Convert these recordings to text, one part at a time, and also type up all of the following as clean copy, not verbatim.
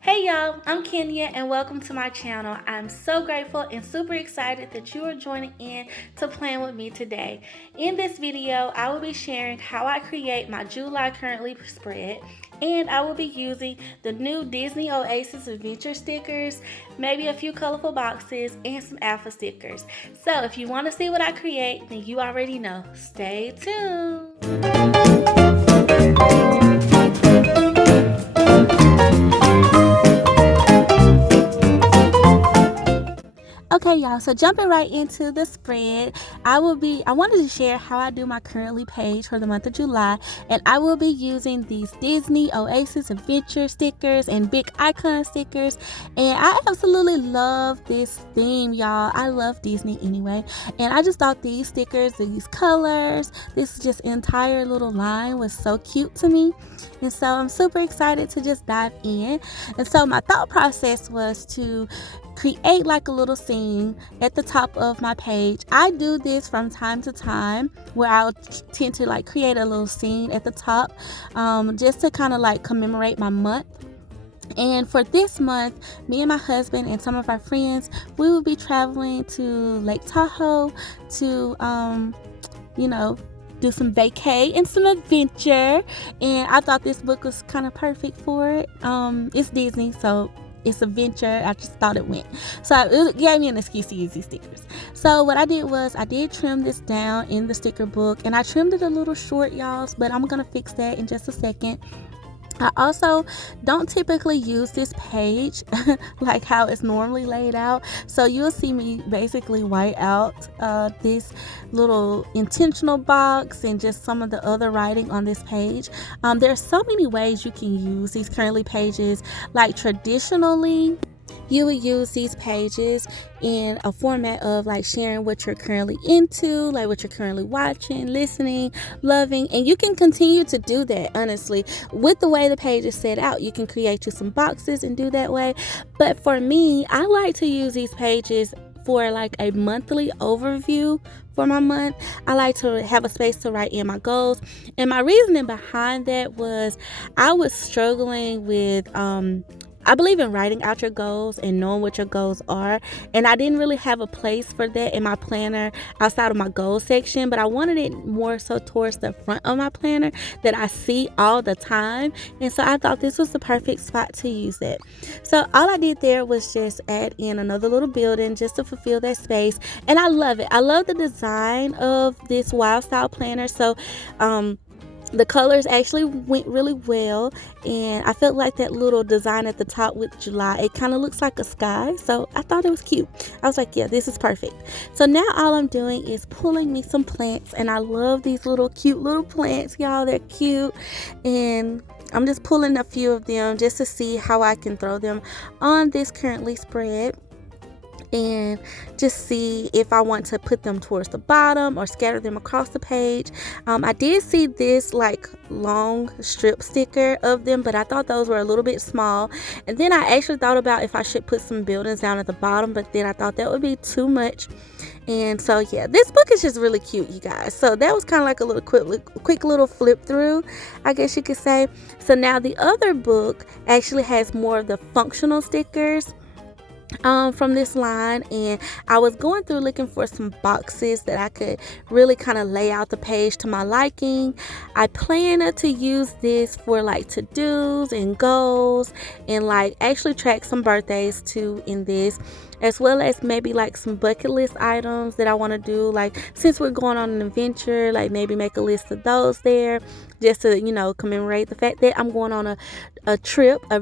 Hey y'all, I'm Kenya and welcome to my channel. I'm so grateful and super excited that you are joining in to plan with me today. In this video, I will be sharing how I create my July currently spread, and I will be using the new Disney Oasis Adventure stickers, maybe a few colorful boxes, and some alpha stickers. So if you want to see what I create, then you already know. Stay tuned. Okay, y'all, so jumping right into the spread, I wanted to share how I do my currently page for the month of July, and I will be using these Disney Oasis Adventure stickers and big icon stickers, and I absolutely love this theme, y'all. I love Disney anyway, and I just thought these stickers, these colors, this just entire little line was so cute to me, and so I'm super excited to just dive in. And so my thought process was to create like a little scene at the top of my page. I do this from time to time where I'll tend to like create a little scene at the top, just to kind of like commemorate my month. And for this month, me and my husband and some of our friends, we will be traveling to Lake Tahoe to do some vacay and some adventure, and I thought this book was kind of perfect for it. It's Disney, so it's adventure. I just thought it went. So it gave me an excuse to use these stickers. So what I did was I did trim this down in the sticker book, and I trimmed it a little short, y'all, but I'm gonna fix that in just a second. I also don't typically use this page like how it's normally laid out, so you'll see me basically white out this little intentional box and just some of the other writing on this page. There's so many ways you can use these currently pages. Like traditionally, you would use these pages in a format of like sharing what you're currently into, like what you're currently watching, listening, loving, and you can continue to do that. Honestly, with the way the page is set out, you can create you some boxes and do that way. But for me, I like to use these pages for like a monthly overview for my month. I like to have a space to write in my goals, and my reasoning behind that was I was struggling with I believe in writing out your goals and knowing what your goals are, and I didn't really have a place for that in my planner outside of my goals section, but I wanted it more so towards the front of my planner that I see all the time, and so I thought this was the perfect spot to use it. So all I did there was just add in another little building just to fulfill that space, and I love it. I love the design of this wild style planner. So the colors actually went really well, and I felt like that little design at the top with July, it kind of looks like a sky, so I thought it was cute. I was like, yeah, this is perfect. So now all I'm doing is pulling me some plants, and I love these little cute little plants, y'all. They're cute, and I'm just pulling a few of them just to see how I can throw them on this currently spread, and just see if I want to put them towards the bottom or scatter them across the page. I did see this like long strip sticker of them, but I thought those were a little bit small, and then I actually thought about if I should put some buildings down at the bottom, but then I thought that would be too much. And so yeah, this book is just really cute, you guys. So that was kind of like a little quick little flip through, I guess you could say. So now the other book actually has more of the functional stickers from this line, and I was going through looking for some boxes that I could really kind of lay out the page to my liking. I plan to use this for like to-dos and goals, and like actually track some birthdays too in this, as well as maybe like some bucket list items that I want to do, like since we're going on an adventure, like maybe make a list of those there just to commemorate the fact that I'm going on a trip, a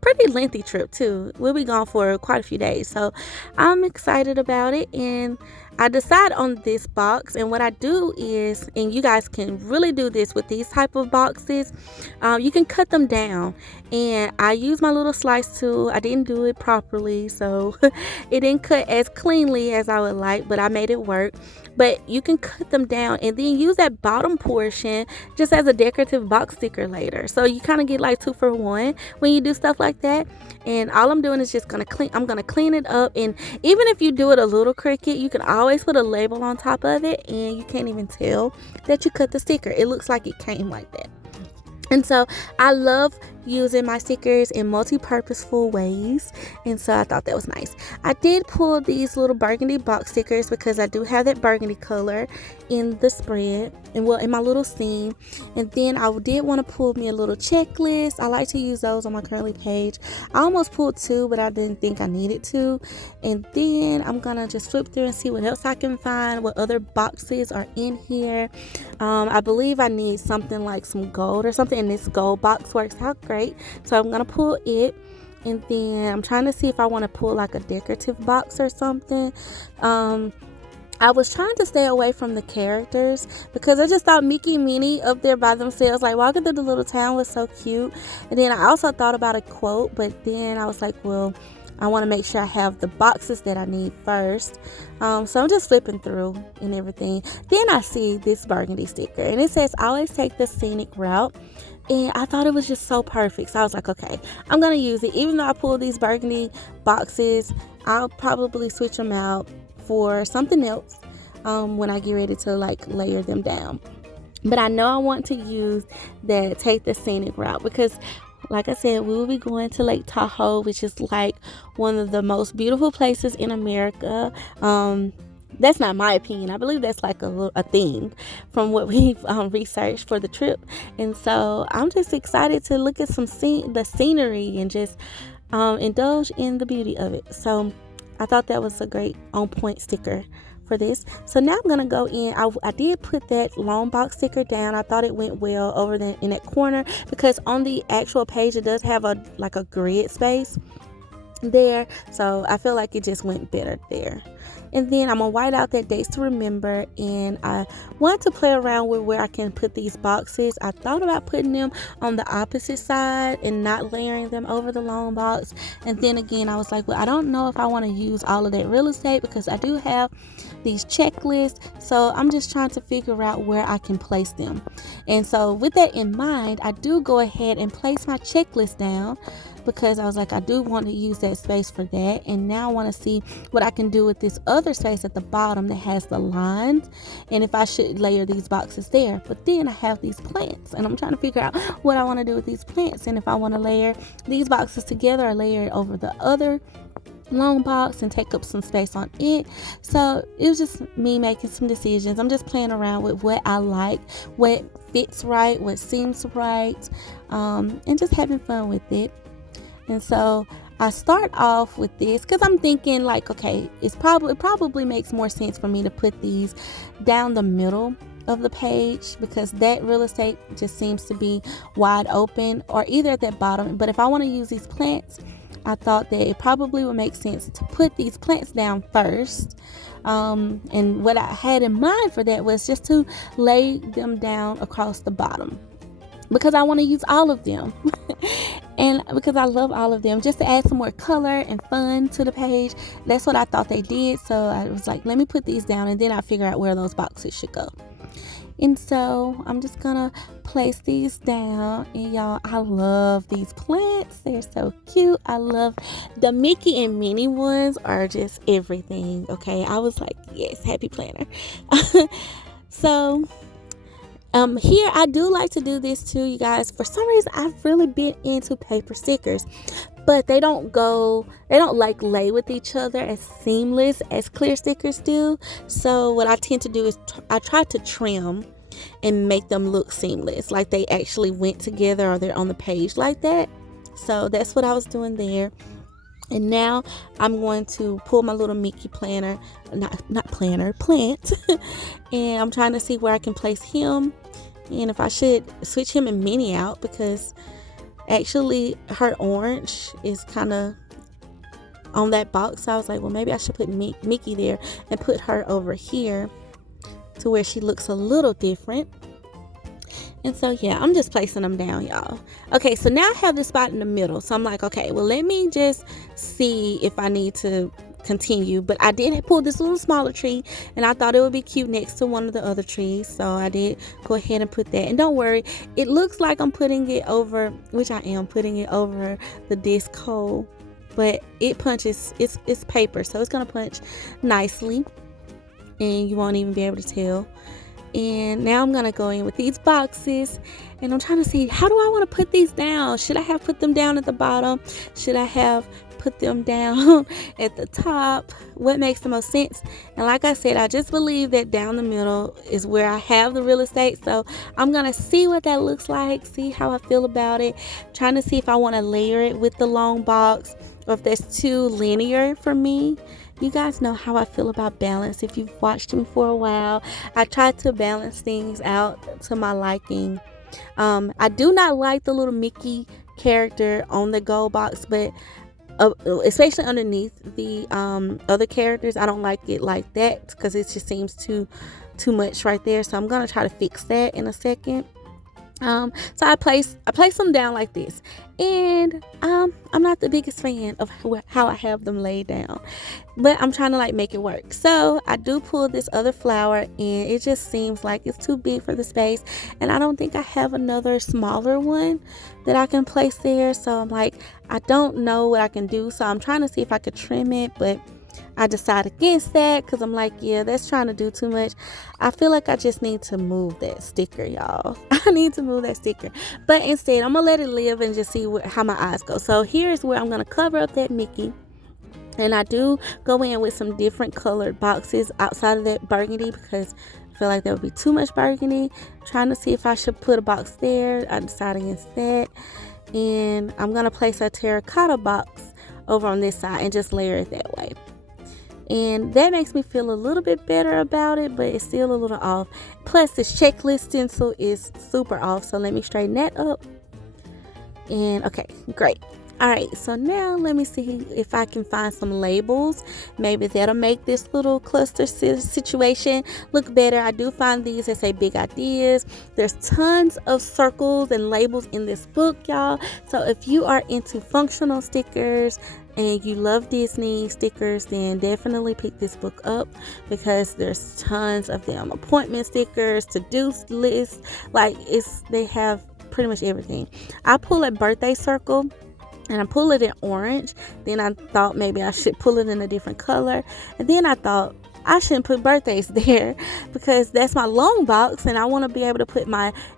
pretty lengthy trip too. We'll be gone for quite a few days, so I'm excited about it. And I decide on this box, and what I do is, and you guys can really do this with these type of boxes, you can cut them down, and I use my little slice tool. I didn't do it properly, so it didn't cut as cleanly as I would like, but I made it work. But you can cut them down and then use that bottom portion just as a decorative box sticker later. So you kind of get like 2 for 1 when you do stuff like that. And all I'm doing is just I'm gonna clean it up, and even if you do it a little crooked, you can always put a label on top of it, and you can't even tell that you cut the sticker. It looks like it came like that. And so I love using my stickers in multi-purposeful ways, and so I thought that was nice. I did pull these little burgundy box stickers because I do have that burgundy color in the spread, and well, in my little scene. And then I did want to pull me a little checklist. I like to use those on my curly page. I almost pulled two, but I didn't think I needed to. And then I'm gonna just flip through and see what else I can find, what other boxes are in here. I believe I need something like some gold or something, and this gold box works out great, so I'm gonna pull it. And then I'm trying to see if I want to pull like a decorative box or something. I was trying to stay away from the characters because I just thought Mickey and Minnie up there by themselves, like walking through the little town, was so cute. And then I also thought about a quote, but then I was like, well, I want to make sure I have the boxes that I need first. So I'm just flipping through and everything. Then I see this burgundy sticker, and it says, always take the scenic route. And I thought it was just so perfect. So I was like, okay, I'm going to use it. Even though I pulled these burgundy boxes, I'll probably switch them out for something else when I get ready to like layer them down. But I know I want to use that take the scenic route because, like I said, we will be going to Lake Tahoe, which is like one of the most beautiful places in America. That's not my opinion. I believe that's like a thing from what we've researched for the trip. And so I'm just excited to look at the scenery and just indulge in the beauty of it. So I thought that was a great on point sticker for this. So now I'm gonna go in. I did put that long box sticker down. I thought it went well over in that corner because on the actual page it does have a grid space there, so I feel like it just went better there. And then I'm gonna white out that dates to remember, and I want to play around with where I can put these boxes. I thought about putting them on the opposite side and not layering them over the long box, and then again I was like, well, I don't know if I want to use all of that real estate because I do have these checklists, so I'm just trying to figure out where I can place them. And so with that in mind, I do go ahead and place my checklist down because I was like, I do want to use that space for that. And now I want to see what I can do with this other space at the bottom that has the lines, and if I should layer these boxes there. But then I have these plants, and I'm trying to figure out what I want to do with these plants, and if I want to layer these boxes together or layer it over the other long box and take up some space on it. So it was just me making some decisions. I'm just playing around with what I like, what fits right, what seems right, and just having fun with it. And so I start off with this because I'm thinking like, okay, it probably makes more sense for me to put these down the middle of the page because that real estate just seems to be wide open, or either at that bottom. But if I want to use these plants, I thought that it probably would make sense to put these plants down first. And what I had in mind for that was just to lay them down across the bottom because I want to use all of them. And because I love all of them, just to add some more color and fun to the page. That's what I thought they did. So I was like, let me put these down, and then I figure out where those boxes should go. And so I'm just gonna place these down. And y'all, I love these plants. They're so cute. I love the Mickey and Minnie ones, are just everything. Okay, I was like, yes, happy planner. So here I do like to do this too, you guys. For some reason I've really been into paper stickers, but they don't like lay with each other as seamless as clear stickers do. So what I tend to do is I try to trim and make them look seamless, like they actually went together or they're on the page like that. So that's what I was doing there. And now I'm going to pull my little Mickey plant. And I'm trying to see where I can place him. And if I should switch him and Minnie out, because actually her orange is kind of on that box. So I was like, well, maybe I should put Mickey there and put her over here to where she looks a little different. And so yeah, I'm just placing them down, y'all. Okay, so now I have this spot in the middle. So I'm like, okay, well, let me just see if I need to continue. But I did pull this little smaller tree, and I thought it would be cute next to one of the other trees. So I did go ahead and put that. And don't worry, it looks like I'm putting it over, which I am putting it over the disc hole. But it punches, it's paper, so it's gonna punch nicely, and you won't even be able to tell. And now I'm gonna go in with these boxes, and I'm trying to see, how do I want to put these down? Should I have put them down at the bottom? Should I have put them down at the top? What makes the most sense? And like I said, I just believe that down the middle is where I have the real estate. So I'm gonna see what that looks like, see how I feel about it, trying to see if I want to layer it with the long box or if that's too linear for me. You guys know how I feel about balance. If you've watched me for a while, I try to balance things out to my liking. I do not like the little Mickey character on the gold box, but especially underneath the other characters, I don't like it like that because it just seems too much right there. So I'm gonna try to fix that in a second. So I place them down like this, and I'm not the biggest fan of how I have them laid down, but I'm trying to like make it work. So I do pull this other flower, and it just seems like it's too big for the space, and I don't think I have another smaller one that I can place there. So I'm like, I don't know what I can do, so I'm trying to see if I could trim it, but I decide against that because I'm like, yeah, that's trying to do too much. I feel like I just need to move that sticker, y'all. I need to move that sticker. But instead, I'm going to let it live and just see how my eyes go. So here's where I'm going to cover up that Mickey. And I do go in with some different colored boxes outside of that burgundy because I feel like that would be too much burgundy. I'm trying to see if I should put a box there. I decide against that. And I'm going to place a terracotta box over on this side and just layer it that way. And that makes me feel a little bit better about it, but it's still a little off. Plus, this checklist stencil is super off, so let me straighten that up. And okay, great. All right, so now let me see if I can find some labels. Maybe that'll make this little cluster situation look better. I do find these that say big ideas. There's tons of circles and labels in this book, y'all. So if you are into functional stickers and you love Disney stickers, then definitely pick this book up because there's tons of them. Appointment stickers, to-do lists, like they have pretty much everything. I pull a birthday circle and I pull it in orange. Then I thought maybe I should pull it in a different color. And then I thought I shouldn't put birthdays there because that's my long box and I want to be able to put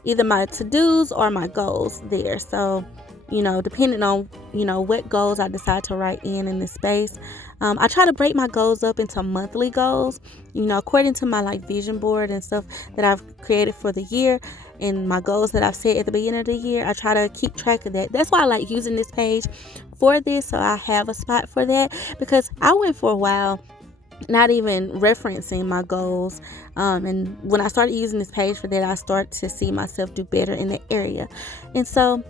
either my to-dos or my goals there. So, depending on, what goals I decide to write in this space. I try to break my goals up into monthly goals, according to my vision board and stuff that I've created for the year and my goals that I've set at the beginning of the year. I try to keep track of that. That's why I like using this page for this, so I have a spot for that, because I went for a while not even referencing my goals, and when I started using this page for that, I start to see myself do better in that area. And so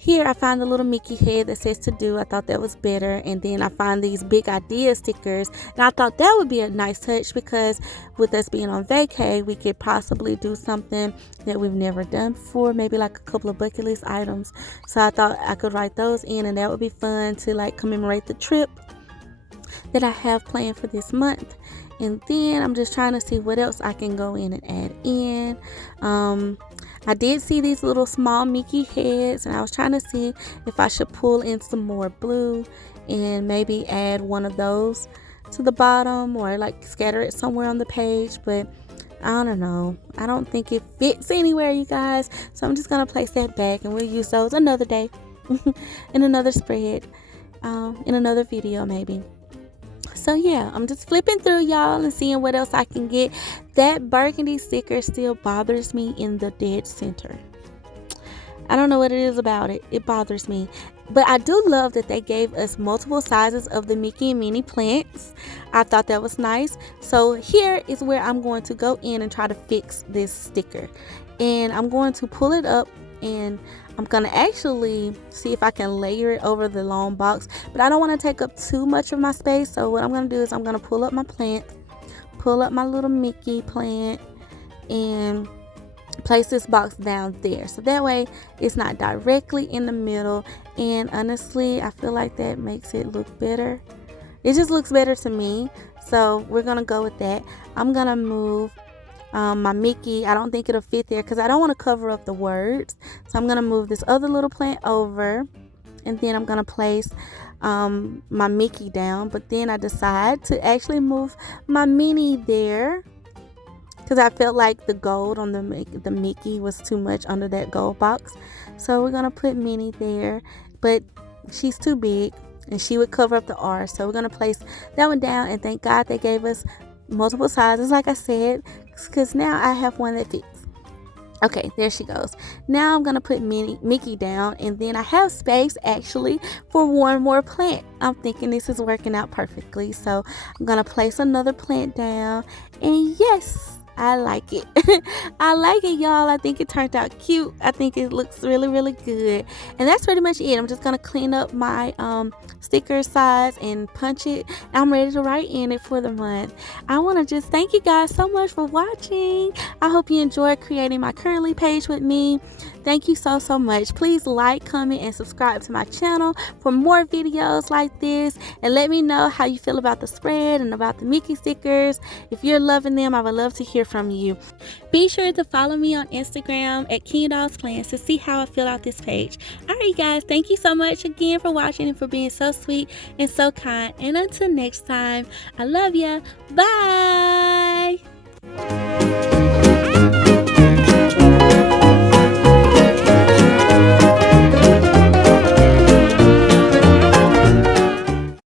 here I find the little Mickey head that says to do. I thought that was better. And then I find these big idea stickers. And I thought that would be a nice touch because with us being on vacay, we could possibly do something that we've never done before. Maybe like a couple of bucket list items. So I thought I could write those in and that would be fun to commemorate the trip that I have planned for this month. And then I'm just trying to see what else I can go in and add in. I did see these little small Mickey heads, and I was trying to see if I should pull in some more blue and maybe add one of those to the bottom or scatter it somewhere on the page, but I don't know. I don't think it fits anywhere, you guys. So I'm just going to place that back and we'll use those another day in another spread, in another video maybe. So yeah, I'm just flipping through, y'all, and seeing what else I can get. That burgundy sticker still bothers me in the dead center. I don't know what it is about it. It bothers me. But I do love that they gave us multiple sizes of the Mickey and Minnie plants. I thought that was nice. So here is where I'm going to go in and try to fix this sticker. And I'm going to pull it up and I'm going to actually see if I can layer it over the long box, but I don't want to take up too much of my space. So what I'm going to do is I'm going to pull up my plant, pull up my little Mickey plant, and place this box down there. So that way it's not directly in the middle. And honestly, I feel like that makes it look better. It just looks better to me. So we're going to go with that. I'm going to move my Mickey. I don't think it'll fit there because I don't want to cover up the words. So I'm going to move this other little plant over, and then I'm going to place my Mickey down. But then I decide to actually move my Minnie there because I felt like the gold on the Mickey was too much under that gold box. So we're gonna put Minnie there, but she's too big and she would cover up the R. So we're gonna place that one down, and thank God they gave us multiple sizes, like I said, because now I have one that fits. Okay, there she goes. Now I'm gonna put Mickey down, and then I have space actually for one more plant. I'm thinking this is working out perfectly, so I'm gonna place another plant down, and yes, I like it. I like it, y'all. I think it turned out cute. I think it looks really, really good. And that's pretty much it. I'm just gonna clean up my sticker size and punch it. I'm ready to write in it for the month. I want to just thank you guys so much for watching. I hope you enjoyed creating my currently page with me. Thank you so much. Please like, comment, and subscribe to my channel for more videos like this, and let me know how you feel about the spread and about the Mickey stickers. If you're loving them, I would love to hear from you. Be sure to follow me on Instagram at King Dolls Plans to see how I fill out this page. Alright guys, thank you so much again for watching and for being so sweet and so kind. And until next time, I love ya. Bye.